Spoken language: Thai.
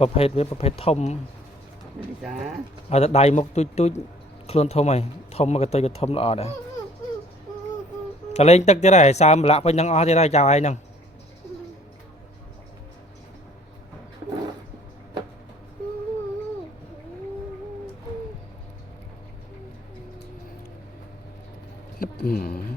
ประเภทเว็บประเภททอมนี่จ้าอาจจะได้มกตุ้ยคลวนทอมไหมทอมมันก็ตัวก็ทอมละออดอ่ะแต่เล่นตึกจะได้สามละไปยังอ้อจะได้จ่ายนังอืม